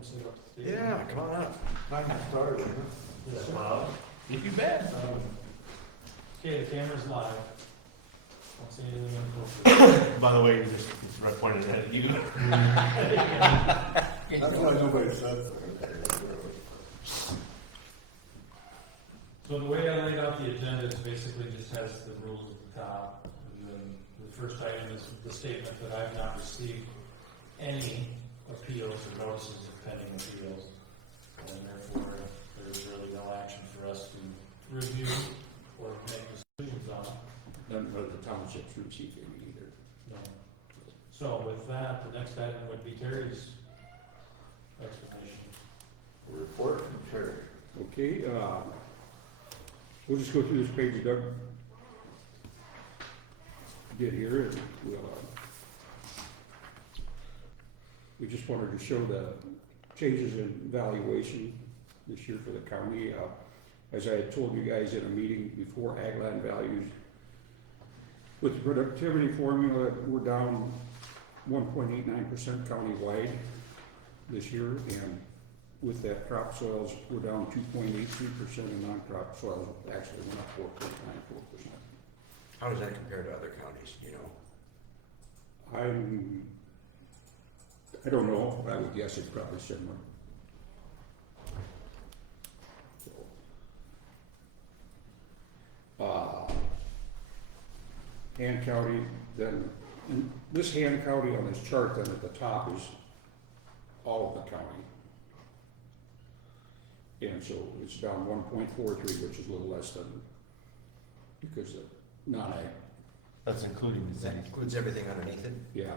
and sit up to the Yeah, come on up. Time to start, isn't it? Yes, sir. Well, if you bet. Okay, the camera's live. Don't say anything inappropriate. By the way, just pointed at you. That's why nobody said so. So the way I laid out the agenda is basically just has the rules at the top. And then the first item is the statement that I've not received any appeals or notices of pending appeals. And therefore, there's really no action for us to review or make decisions on. None of the townships receive any either. No. So with that, the next item would be Terry's explanation. Report from Terry. Okay, we'll just go through this page Doug did here, and we just wanted to show the changes in valuation this year for the county. As I had told you guys in a meeting before, ag land values with the productivity formula, we're down 1.89% countywide this year, and with that crop soils, we're down 2.83%, and non-crop soils actually went up 4.94%. How does that compare to other counties, you know? I don't know, I would guess it's probably similar. Han County, then, and this Han County on this chart then at the top is all of the county. And so it's down 1.43, which is a little less than, because the non-ag, That's including the That cities. includes everything underneath it? yeah.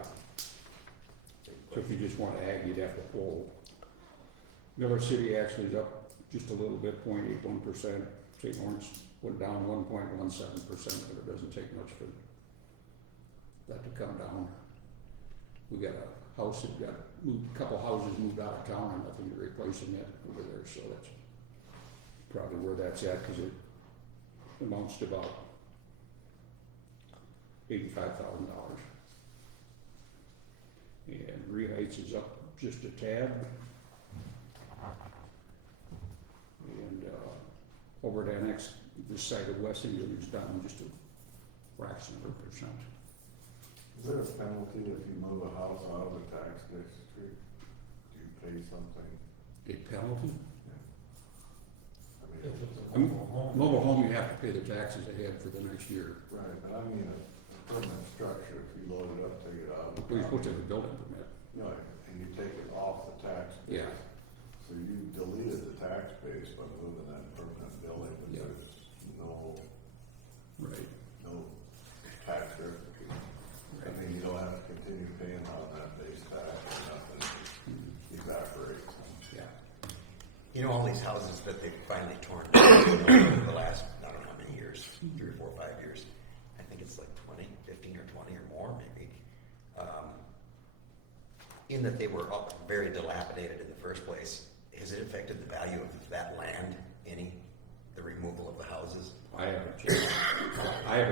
So if you just want ag, you'd have to pull. Miller City actually is up just a little bit, 0.81%. St. Lawrence went down 1.17%, but it doesn't take much for that to come down. We got a house that got moved, a couple houses moved out of town and nothing to replace them yet over there, so that's probably where that's at, because it amounts to about $85,000. And Ree Heights is up just a tad. And over at Annex, this side of West England is down just a fraction of a percent. Is there a penalty if you move a house out of the tax district? Do you pay something? A penalty? I If mean, it's a mobile home. Mobile home, you have to pay the taxes ahead for the next year. right, but I mean a permanent structure, if you load it up, take it out. Well, you're supposed to have a building permit. No, and you take it off the tax base. Yeah. So you deleted the tax base by moving that permanent building, but Yeah. there's no Right. tax verification. I mean, you don't have to continue paying on that base tax or nothing, it evaporates. Yeah. You know, all these houses that they've finally torn down over the last, I don't know how many years, 3 or 4 or 5 years. I think it's like 15 or 20 or more maybe. In that they were all very dilapidated in the first place, has it affected the value of that land any? The removal of the houses? I haven't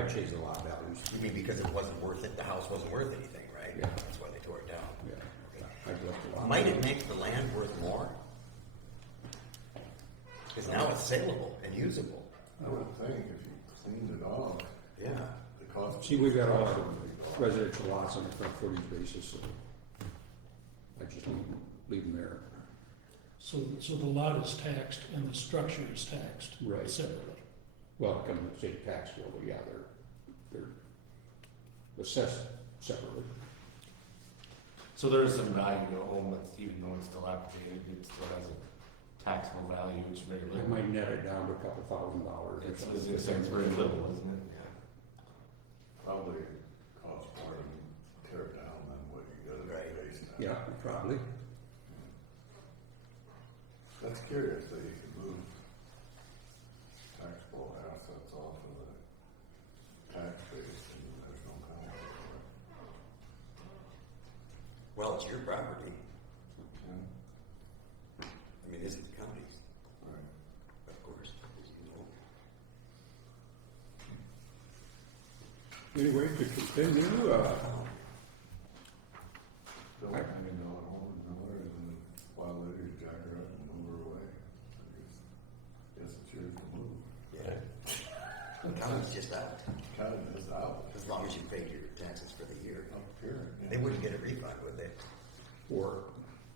changed a lot of values. You mean because it wasn't worth it, the house wasn't worth anything, right? Yeah. That's why they tore it down. Yeah. I've left a lot. Might it make the land worth more? Because now it's saleable and usable. I would think if you cleaned it off, Yeah. the cost. See, we've got a lot of residential lots on a front footage basis, so I just leave them there. So the lot is taxed and the structure is taxed Right. separately. Well, it comes with state tax bill, but yeah, they're assessed separately. So there's some value to a home that's, even though it's dilapidated, it still has a taxable value, it's very I little. might net it down to a couple $1,000. It's very little, isn't it? Probably cost more to tear it down than what you get at Right. the base tax. Yeah, probably. That's curious that you can move taxable assets off of the tax base and there's no penalty for it. Well, it's your property. Yeah, I mean, it's the county's, right. of course. Anyway, to continue, Don't hang it on home and Miller and while they're paid your taxes for the year. Up here. yeah. They wouldn't get a refund, would they? Or,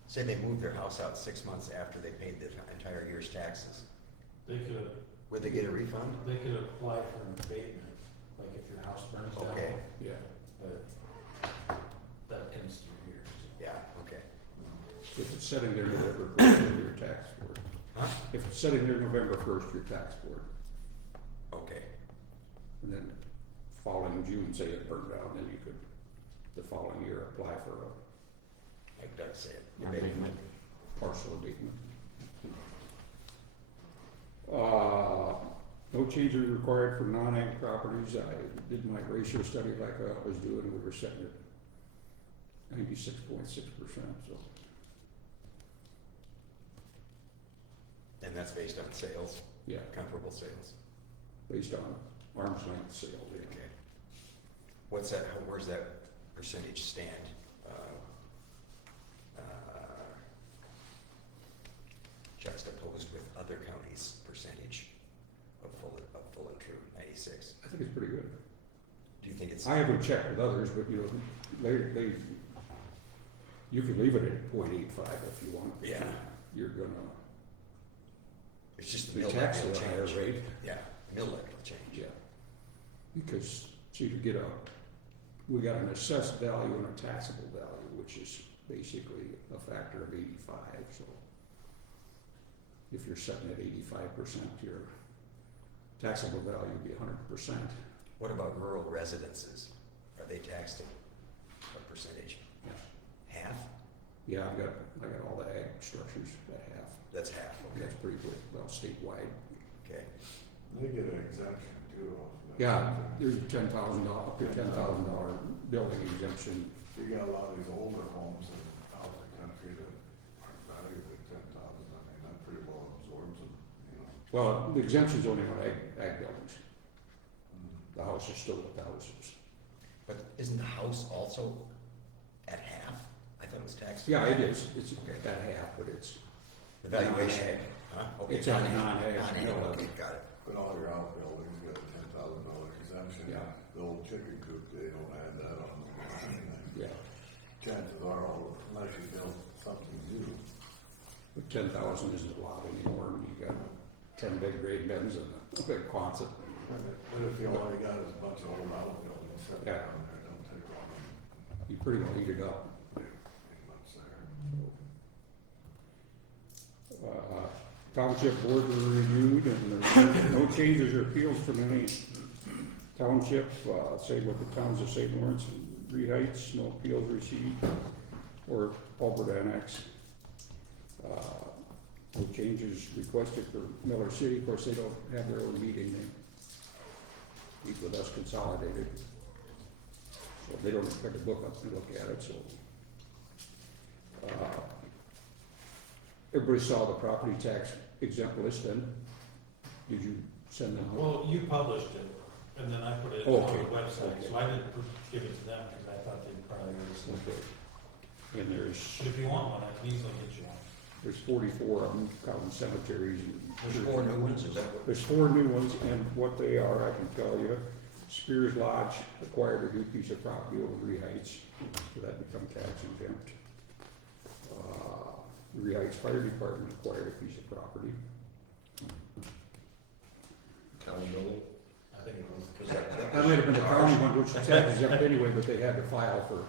Say they moved their house out 6 months after they paid the entire year's taxes. They could, Would they get a refund? they could apply for an abatement, like if your house burns down. Okay. yeah, But that tends to be years. Yeah, okay. if it's sitting there November first, you're taxed for it. Huh? If it's sitting there November first, you're taxed for it. Okay. And then following June, say it burned down, then you could, the following year, apply for a Like Doug said. abatement, partial abatement. No changes required for non-ag properties. I did my ratio study like I was doing, we were setting it 96.6%, so. And that's based on sales, Yeah, comparable sales. based on arm's length sales. Yeah. Okay. What's that, where's that percentage stand? Juxtaposed with other counties' percentage of full and true, 96. I think it's pretty good. Do you think it's? I haven't checked with others, but you know, they, you can leave it at 0.85 if you want. Yeah. You're gonna, It's just the be mill levy taxed will at a higher change. rate. Yeah, mill levy will change. Yeah. Because, so you get we got an assessed value and a taxable value, which is basically a factor of 85, so. If you're setting at 85%, your taxable value would be 100%. What about rural residences? Are they taxed at what percentage? Yeah. Half? Yeah, I got all the ag structures at half. That's half, okay. That's pretty good, well, statewide. Okay. They get an exemption too. off that. Yeah, there's a $10,000, up to $10,000 building exemption. You got a lot of these older homes in out the country that aren't valued at 10,000, I mean, that pretty well absorbs them, you know. Well, the exemption's only on ag buildings. The house is still with the houses. But isn't the house also at half? I thought it was taxed. Yeah, it is, it's at half, but it's, The valuation, huh? Okay, It's on a non-ag, non-ag, okay, got it. But all your outbuildings got a $10,000 exemption. Yeah. The old chicken coop, they don't add that on. yeah, Chances are, unless you build something new, but 10,000 isn't a lot anymore, you got 10 big grade bins and a big Quonset. but if you only got a bunch of old outbuildings sitting Yeah. down there, don't take long, You pretty well eat it up. ain't much there. Township boards were reviewed and there were no changes or appeals from any township, say with the towns of St. Lawrence and Green Heights, no appeals received, or Albert Annex. No changes requested for Miller City, of course, they don't have their own meeting, they meet with us Consolidated. So they don't expect to book up and look at it, so. Everybody saw the property tax exempt list then? Did you send them out? Well, you published it, and then I put it Oh, on okay. the website, Okay. so I didn't give it to them, because I thought they'd probably already seen it. Okay. And there's, But if you want one, I can easily get you one. there's 44 of them, counting cemeteries and. There's 4 new ones, is that what? There's 4 new ones, and what they are, I can tell you. Spears Lodge acquired a new piece of property over Green Heights, so that become tax exempt. Green Heights Fire Department acquired a piece of property. County building. I think it was. That might have been the county one, which is tax exempt anyway, but they had to file for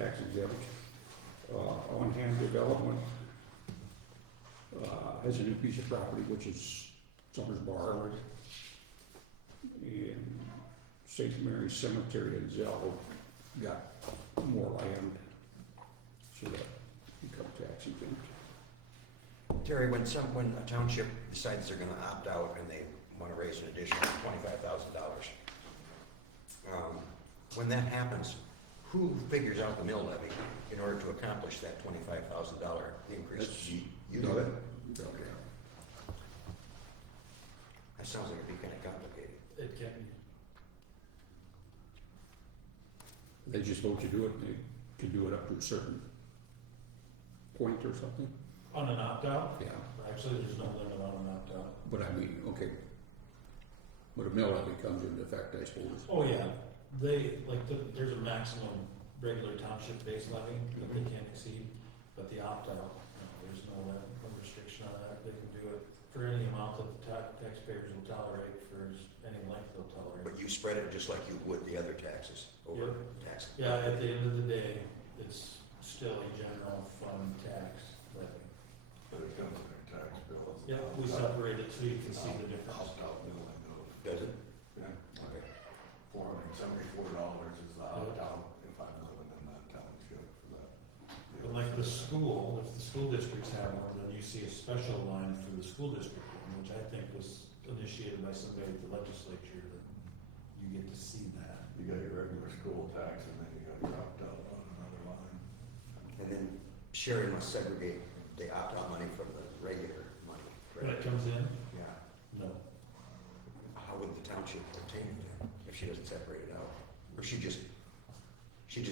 tax exempt. On Hand Development has a new piece of property, which is Summers Bar. And St. Mary's Cemetery in Zell got more land, so that become tax exempt. Terry, when a township decides they're gonna opt out and they wanna raise an additional $25,000, when that happens, who figures out the mill levy in order to accomplish that $25,000 increase? That's- You do it? Okay. That sounds like it'd be kinda complicated. It can be. They just vote you do it, they can do it up to a certain point or something? On an opt-out, Yeah, actually, there's no limit on an opt-out. but I mean, okay. But a mill levy comes into effect, I suppose. Oh, yeah, there's a maximum regular township-based levy that they can't exceed, but the opt-out, there's no restriction on that. They can do it for any amount that the taxpayers will tolerate for any length they'll tolerate. But you spread it just like you would the other taxes over tax. Yeah, at the end of the day, it's still a general fund tax levy. But it comes in your tax bill. Yeah, we separate it so you can see the difference. Opt-out billing of, Does it? yeah, Okay. $474 is the opt-out if I'm living in that township for that. But like the school, if the school districts have one, then you see a special line for the school district one, which I think was initiated by somebody at the legislature, that you get to see that. You got your regular school tax and then you got your opt-out on another line. And then Sherry must segregate the opt-out money from the regular money, When it correct? comes in, Yeah. no. How would the township obtain it then, if she doesn't separate it out? Or she just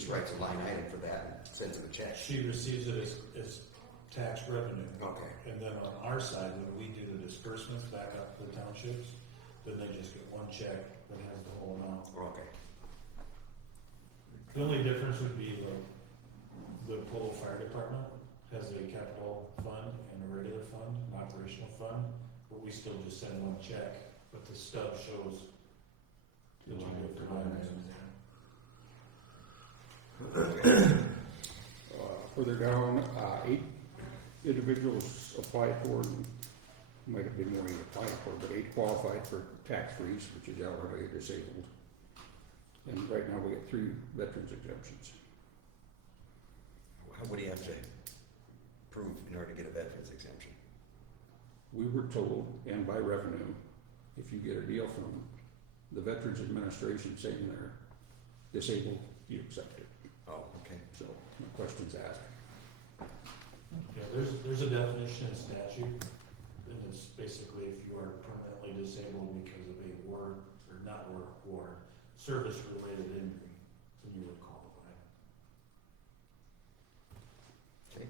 writes a line item for that and sends it a check? She receives it as tax revenue. Okay. And then on our side, when we do the disbursements back up to the townships, then they just get one check that has the whole amount. Okay. The only difference would be the Polo Fire Department has a capital fund and a regular fund, an operational fund, but we still just send one check, but the stub shows that you get the line items. Further down, 8 individuals applied for, and might have been more than applied for, but 8 qualified for tax freeze, which is elderly disabled. And right now we got 3 veterans exemptions. What do you have to prove in order to get a veterans exemption? We were told, and by revenue, if you get a deal from the Veterans Administration saying they're disabled, you accept it. Oh, okay. So, no questions asked. Yeah, there's a definition in statute, and it's basically if you are permanently disabled because of a war, or not war, service-related injury, then you would qualify. Okay.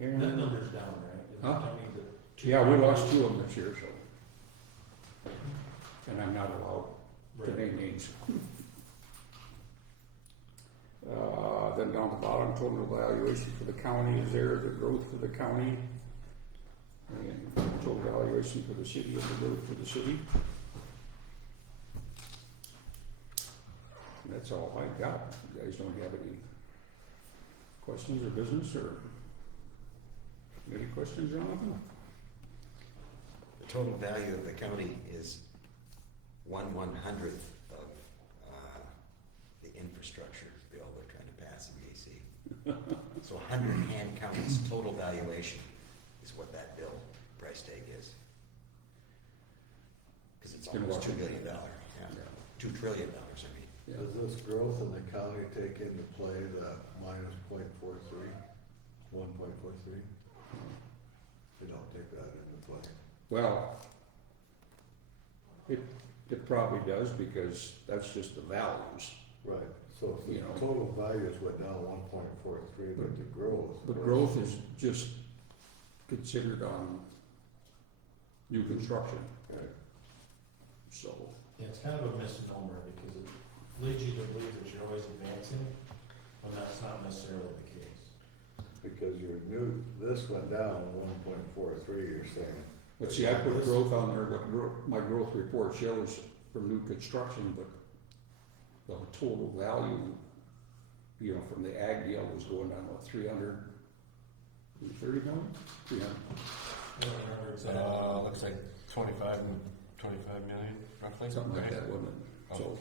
And, That number's down, right? Huh? I mean, yeah, we lost 2 of them this year, so. And I'm not allowed to Right. name names. Then down the bottom, total valuation for the county is there, the growth for the county, and total valuation for the city, and the growth for the city. And that's all I got. You guys don't have any questions or business, or any questions or anything? The total value of the county is 1/100th of the infrastructure bill they're trying to pass in BAC. So 100 county's total valuation is what that bill price tag is. Because it's almost $2 billion. Yeah. $2 trillion, I mean. Yeah. Does this growth in the county take into play the minus 0.43, 1.43? They don't take that into play. Well, it probably does, because that's just the values. Right, so if You the know. total values went down 1.43, but the growth. But growth is just considered on new construction, Right. so. Yeah, it's kind of a misnomer because it leads you to believe that you're always advancing, when that's not necessarily the case. Because this went down 1.43, you're saying. But see, I put growth on there, what my growth report shows from new construction, but the total value, from the ag deal was going down, what, 330 million? 300. I don't remember exactly. Looks like 25 million, roughly. Something like right? that, wasn't it? Oh, So,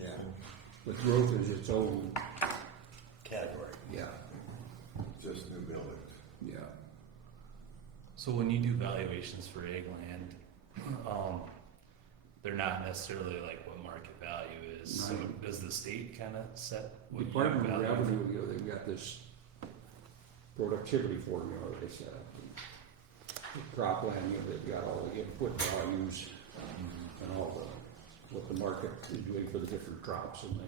Yeah. but growth is its own, Category. yeah, Just new buildings. yeah. So when you do valuations for ag land, they're not necessarily like what market value is. So Right. does the state kind of set what you Department of value? Revenue, they've got this productivity formula they set up. The cropland, they've got all the input values and all what the market is doing for the different crops, and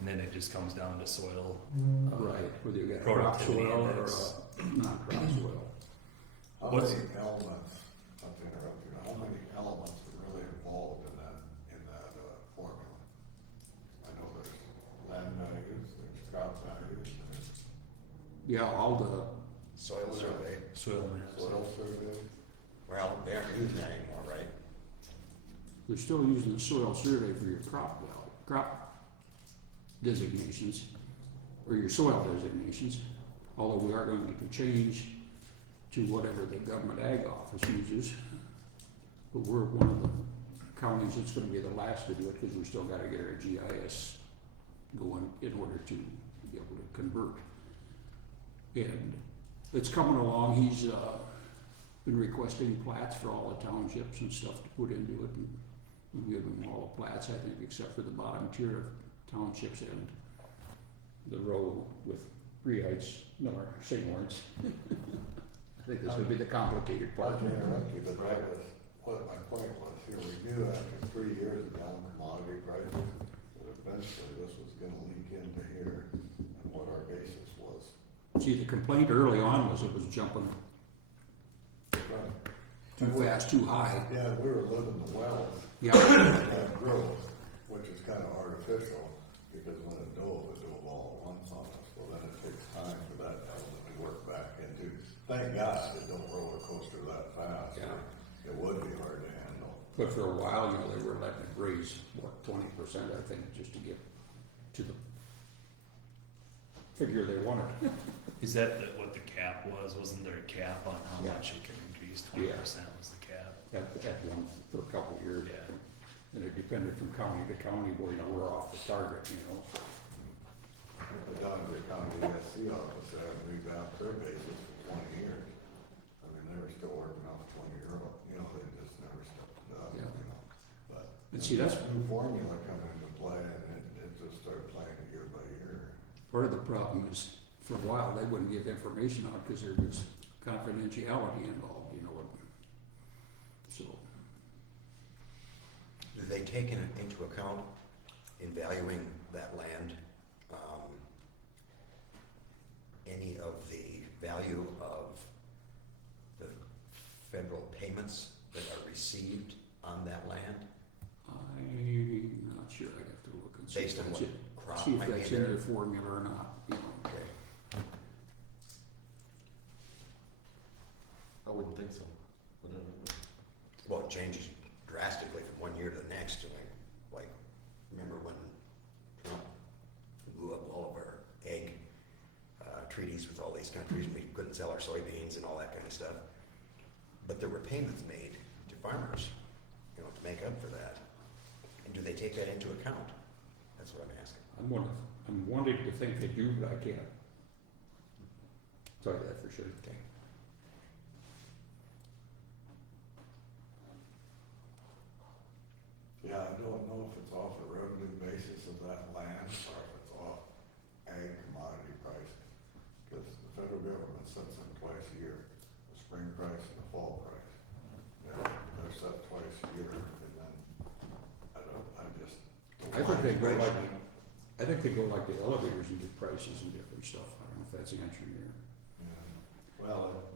And then it just comes down to soil. right, whether you got crop Productivity soil or index. non-crop soil. How What's- many elements, something interrupt you, how many elements are really involved in that Yeah, all the, Soil survey, Soil maps. Soil survey, well, they aren't using that anymore, right? they're still using the soil survey for your crop designations, or your soil designations, although we are gonna make a change to whatever the government ag office uses. But we're one of the counties that's gonna be the last to do it, because we still gotta get our GIS going in order to be able to convert. And it's coming along, he's, been requesting plats for all the townships and stuff to put into it, and we give them all the plats, I think, except for the bottom tier of townships and the row with Heights, no, St. Lawrence. I think this would be the complicated part. not to interrupt you, but that was, what my point was, here we do after 3 years of down commodity prices, that eventually this was gonna leak into here, and what our basis was. See, the complaint early on was it was jumping Right. too fast, too high. Yeah, we were living the wells, Yeah, that growth, which is kind of artificial, because when it dove all at once on us, well, then it takes time for that element to work back into. Thank God it don't roller coaster that fast. Yeah. It would be hard to handle. but for a while, you know, they were letting it raise, what, 20%, I think, just to get to the figure they wanted. Is that what the cap was? Wasn't there a cap on how Yeah. much it can increase? 20% was the cap. At one, for a couple of years. Yeah. And it depended from county to county where you were off the target, you know. The Donegal County ESC office had revamped their basis for 20 years. I mean, they were still working off 20-year, they just never stepped it up, Yeah. But. And see, that's- New formula come into play, and it just started playing it year by year. Part of the problem is, for a while, they wouldn't give information out because there was confidentiality involved, you know. So, Do they take into account in valuing that land, any of the value of the federal payments that are received on that land? I'm not sure, I'd have to look and see Based if on that's what it, crop see if might be that's in there? their formula or not, you know. Okay. I wouldn't think so. Well, it changes drastically from one year to the next, like, remember when Trump blew up all of our ag treaties with all these countries, and we couldn't sell our soybeans and all that kind of stuff. But there were payments made to farmers, to make up for that. And do they take that into account? That's what I'm asking. I'm wanting to think they do, but I can't tell you that for sure. Okay. Yeah, I don't know if it's off the revenue basis of that land, or if it's off ag commodity price. Because the federal government sets them twice a year, the spring price and the fall price. They're set twice a year, and then, I just. I think they go like the elevators and get prices and different stuff. I don't know if that's answering your. Yeah. Well,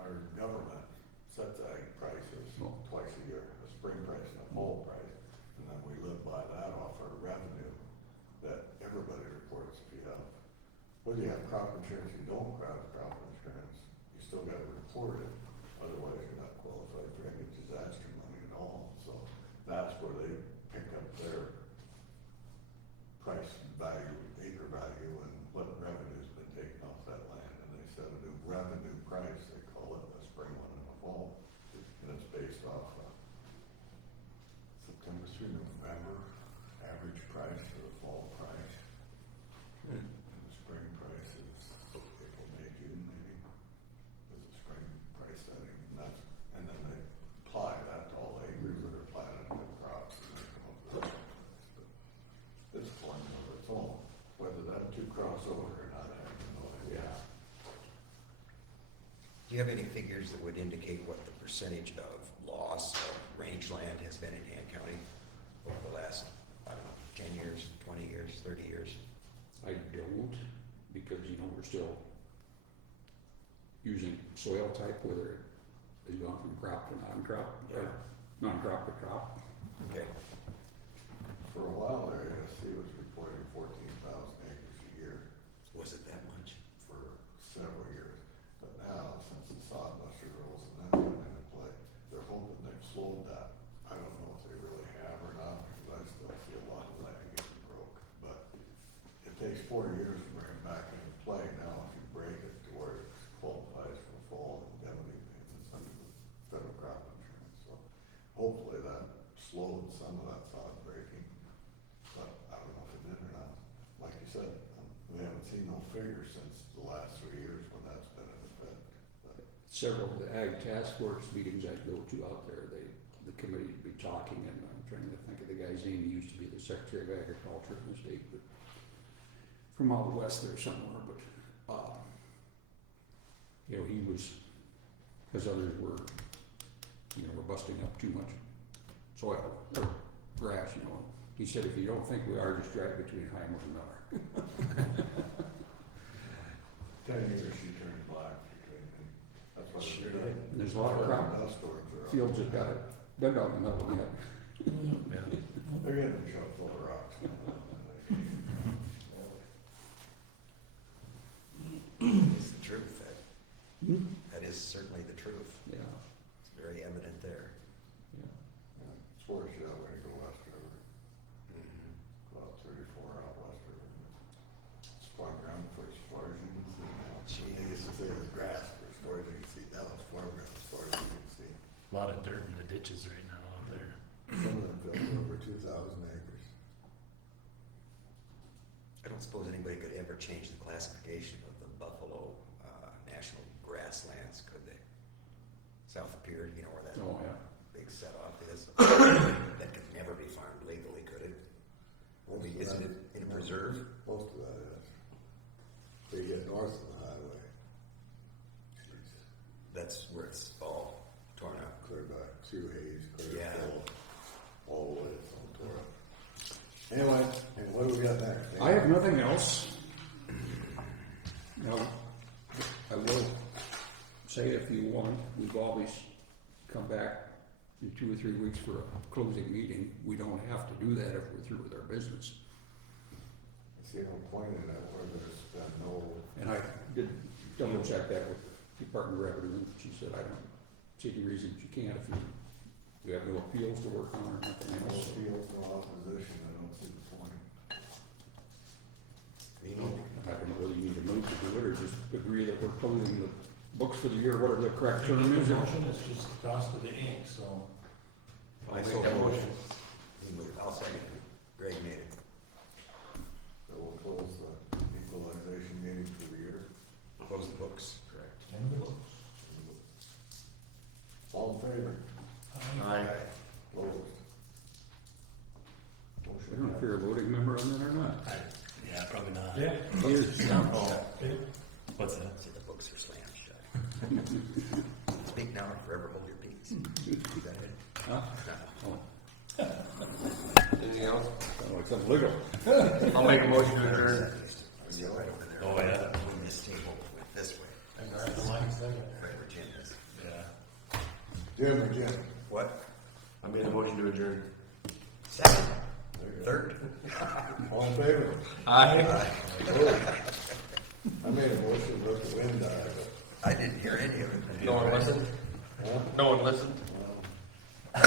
our government sets ag prices Oh. twice a year, a spring price and a fall price. And then we live by that off our revenue that everybody reports if you have. Whether you have crop insurance, you don't have crop insurance, you still gotta report it. Otherwise, you're not qualified for any disaster money at all. So that's where they pick up their price value, acre value, and what revenue's been taken off that land. And they set a new revenue price, they call it a spring one and a fall. And it's based off September through November, average price to the fall price. And the spring price is April, May, June maybe, is the spring price setting. And then they apply that to all acres that are planted with crops. And they come up with this formula of its own. Whether that two cross over or not, I have no idea. Do you have any figures that would indicate what the percentage of loss of rangeland has been in Han County over the last, I don't know, 10 years, 20 years, 30 years? I don't, because, we're still using soil type, whether it has gone from crop to non-crop, or non-crop to crop. Okay. For a while there, ESC was reporting 14,000 acres a year Was it that much? for 4 years to bring it back into play. Now, if you break it to where it qualifies for full indemnity payments under the federal crop insurance, so hopefully that slowed some of that sod breaking. But I don't know if it did or not. Like you said, we haven't seen no figures since the last 3 years when that's been in effect. But Several of the ag task force meetings I go to out there, the committee would be talking, and I'm trying to think of the guy's name, he used to be the Secretary of Agriculture in the state, but from out west there somewhere, but, you know, he was, because others were, you know, were busting up too much soil, or grass, you know. He said, if you don't think we are, just drive between Heimer and Miller. 10 years she turned black. That's what Sure it did. And there's a lot of crop dust storms are up. fields that got it dug out in the middle yet. Yeah. They're getting a truck full of rocks. It's the truth, Hmm? that is certainly the truth. Yeah, It's very evident there. yeah. It's worse, yeah, when you go west river, Mhm. about 34 out west river. It's farm ground for as far as you can see now. They used to say it was grass for as far as you can see, now it's farm ground as far as you can see. A lot of dirt in the ditches right now out there. Some of them built over 2,000 acres. I don't suppose anybody could ever change the classification of the Buffalo National Grasslands, could they? South of Pier, you know where that Oh, yeah. big set off is. That could never be farmed legally, could it? Only, isn't it in a preserve? Most of that is. They get north of the highway. Jeez. That's where it's all torn up. Clear back to Hayes, clear Yeah. full, all the way, it's all tore up. Anyway, and what do we got next? I have nothing else. Now, I will say if you want, we've always come back in 2 or 3 weeks for a closing meeting. We don't have to do that if we're through with our business. See, I'm pointing at where there's been no, And I did double check that with Department of Revenue, and she said, I don't see any reason that you can't if you have no appeals to work on or nothing no else. fields, no opposition, I don't see the point. You know, I don't know whether you need to move to do it or just agree that we're closing the books for the year, whatever the correct term is. The motion is just the cost of the ink, so. I so motion. I'll second it. Greg made it. So we'll close the equalization meeting for the year. Close the books. Correct. All in favor? Aye. Opposed? I Motion don't know if passed. you're a voting member on that or not. Yeah, probably not. Yeah. Here's, Oh, Okay. what's that? See, the books are slammed shut. Speak now or forever hold your peace. Is that it? huh? Oh, Anything else? sounds like something legal. I'll make a motion to adjourn. Sit right over there. Oh, yeah. Move this table this way. Wherever Jim is. Yeah. Jim or Jim? What? I made a motion to adjourn. Second. There you go. Third? All in favor? Aye. Opposed? I made a motion to let the wind die, but, I didn't hear any of it. No one listened? huh? No one listened? Well,